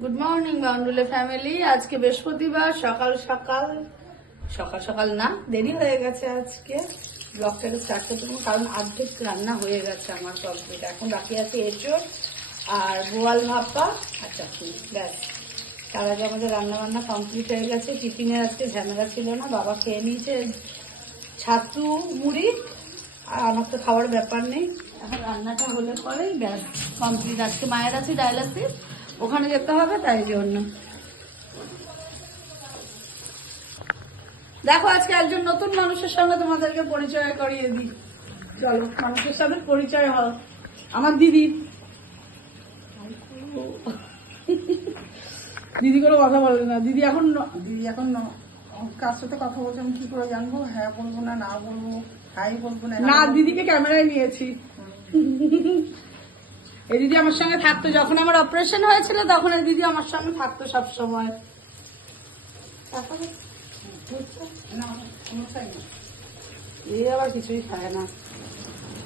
Good morning বাউন্ডুলে family. আজকে বৃহস্পতিবার, সকাল সকাল সকাল না, দেরি হয়ে গেছে আজকে ব্লগটাকে স্টার্ট করতে, কারণ অর্ধেক রান্না হয়ে গেছে আমার কমপ্লিট। এখন বাকি আছে এঁচোড় আর বোয়াল ভাপা আর চাটনি, ব্যাস। তার আগে আমাদের রান্না বান্না কমপ্লিট হয়ে গেছে। টিফিনের আজকে ঝামেলা ছিল না, বাবা খেয়ে নিয়েছে ছাতু মুড়ি, আর আমার তো খাওয়ার ব্যাপার নেই। এখন রান্নাটা হলে পরেই ব্যাস কমপ্লিট। আজকে মায়ের আছে ডায়ালিসিস, ওখানে যেতে হবে, তাই জন্য। দেখো আজকে একজন নতুন মানুষের সঙ্গে তোমাদেরকে পরিচয় করিয়ে দিই। চলো মানুষের সাথে পরিচয় হও। আমার দিদি। দিদি করে কথা বলবে না। দিদি এখন কার সাথে কথা বলছে আমি কি করে জানবো? হ্যাঁ বলবো না, না বলবো, হাই বলবো না। না, দিদিকে ক্যামেরায় নিয়েছি। এই দিদি আমার সঙ্গে থাকতো, যখন আমার অপারেশন হয়েছিল তখন এই দিদি আমার সঙ্গে থাকতো সবসময়। এই আবার কিছুই খায় না,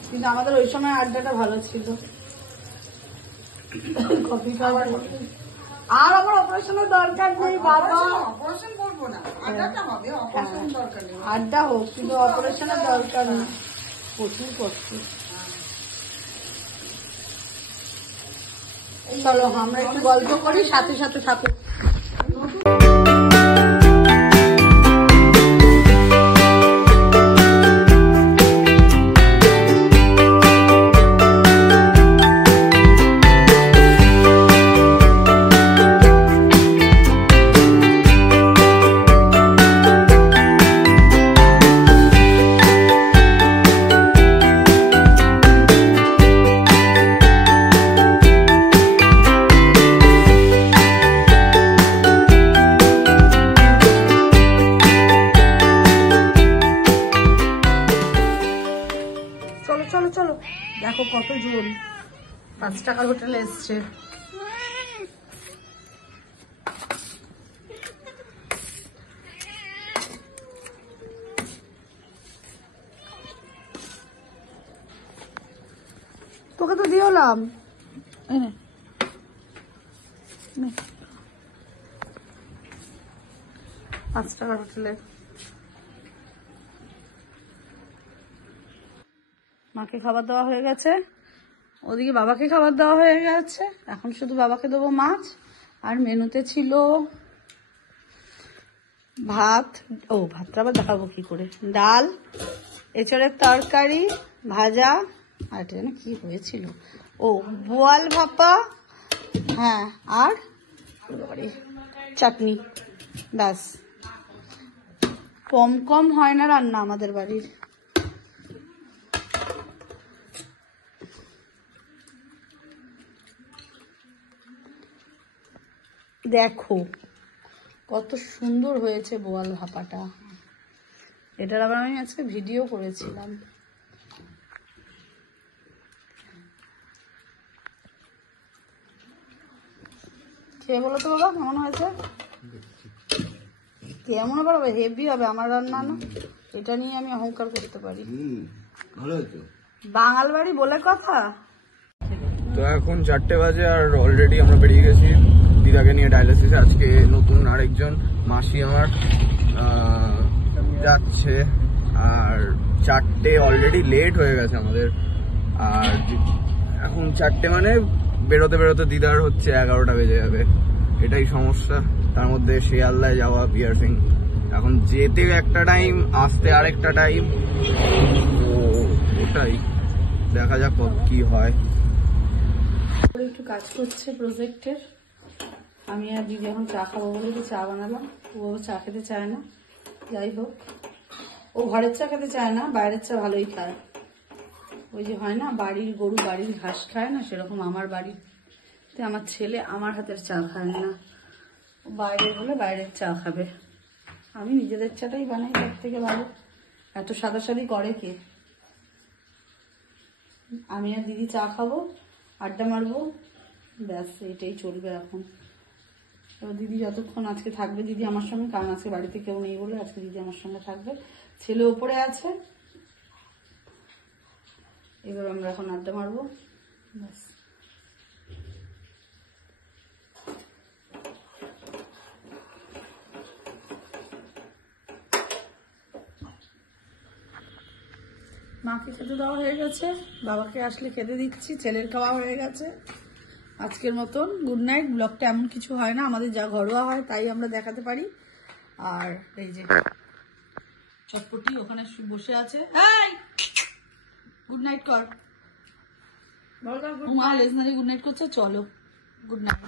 কিন্তু আমাদের ওই সময় আড্ডাটা ভালো ছিল। কফি খাওয়ার আর আমার অপারেশনের দরকার নেই বাবা। অপারেশন করবো না, আড্ডাটা হবে, অপারেশন দরকার নেই। আড্ডা হোক, কিন্তু অপারেশনের দরকার নেই। প্রচুর করছি। চলো আমরা একটু গল্প করি, সাথে সাথে সাথে। দেখো কতজন 5 টাকার হোটেলে এসছে। তোকে তো দিওলাম 5 টাকার হোটেলে। মাকে খাবার দেওয়া হয়ে গেছে, ওদিকে বাবাকে খাবার দেওয়া হয়ে গেছে। এখন শুধু বাবাকে দেবো মাছ। আর মেনুতে ছিল ভাত, ভাতটা আবার দেখাবো কি করে, ডাল, এঁচড়ের তরকারি, ভাজা, আর এটা যেন কি হয়েছিল, বোয়াল ভাপা, হ্যাঁ, আর চাটনি, ব্যাস। কম হয় না রান্না আমাদের বাড়ির। দেখো কত সুন্দর হয়েছে বোয়াল ভাপাটা। এটার আবার আমি আজকে ভিডিও করেছিলাম। খেয়ে বলো তো বাবা কেমন হয়েছে? কেমন আবার হবে? হেভি হবে আমার রান্না না, এটা নিয়ে আমি অহংকার করতে পারি। বাঙাল বাড়ি বলে কথা। তো এখন 4টে বাজে আর অলরেডি আমরা বেরিয়ে গেছি দিদাকে নিয়ে ডায়ালিসিসে। আজকে নতুন আরেকজন মাসি আমার যাচ্ছে, আর 4টে অলরেডি লেট হয়ে গেছে আমাদের। আর এখন 4টে মানে বেরোতে বেরোতে দিদার হচ্ছে 11টা বেজে যাবে, এটাই সমস্যা। তার মধ্যে শিয়ালদায় যাওয়া, পিয়ারসিং, এখন যেতে একটা টাইম, আসতে আরেকটা টাইম। তো ওটাই দেখা যাক কি হয়। একটু কাজ করছে প্রজেক্টের। আমি আর দিদি এখন চা খাবো বলে তো চা বানালাম। ও চা খেতে চায় না, যাই হোক, ও ঘরের চা খেতে চায় না, বাইরের চা ভালোই খায়। ওই যে হয় না বাড়ির গরু বাড়ির ঘাস খায় না, সেরকম আমার বাড়িতে আমার ছেলে আমার হাতের চা খায় না, বাইরের হলে বাইরের চা খাবে। আমি নিজেদের চাটাই বানাই, তার থেকে ভালো। এত সাদাসাদি করে কে? আমি আর দিদি চা খাবো, আড্ডা মারবো, ব্যাস, এটাই চলবে এখন। এবার দিদি যতক্ষণ আজকে থাকবে, দিদি আমার সঙ্গে, কারণ আজকে বাড়িতে কেউ নেই বলে আজকে দিদি আমার সঙ্গে থাকবে। ছেলে ওপরে আছে, এবার আমরা এখন আড্ডা মারবো, ব্যাস। মাকে খেতে দেওয়া হয়ে গেছে, বাবাকে আসলে খেতে দিচ্ছি, ছেলের খাওয়া হয়ে গেছে। আজকের মতন গুড নাইট। ব্লগটা এমন কিছু হয় না, আমাদের যা ঘরোয়া হয় তাই আমরা দেখাতে পারি। আর এই যে চটপটি ওখানে বসে আছে, এই গুড নাইট কর। মা লেজনারি গুড নাইট করছে, চলো গুড নাইট।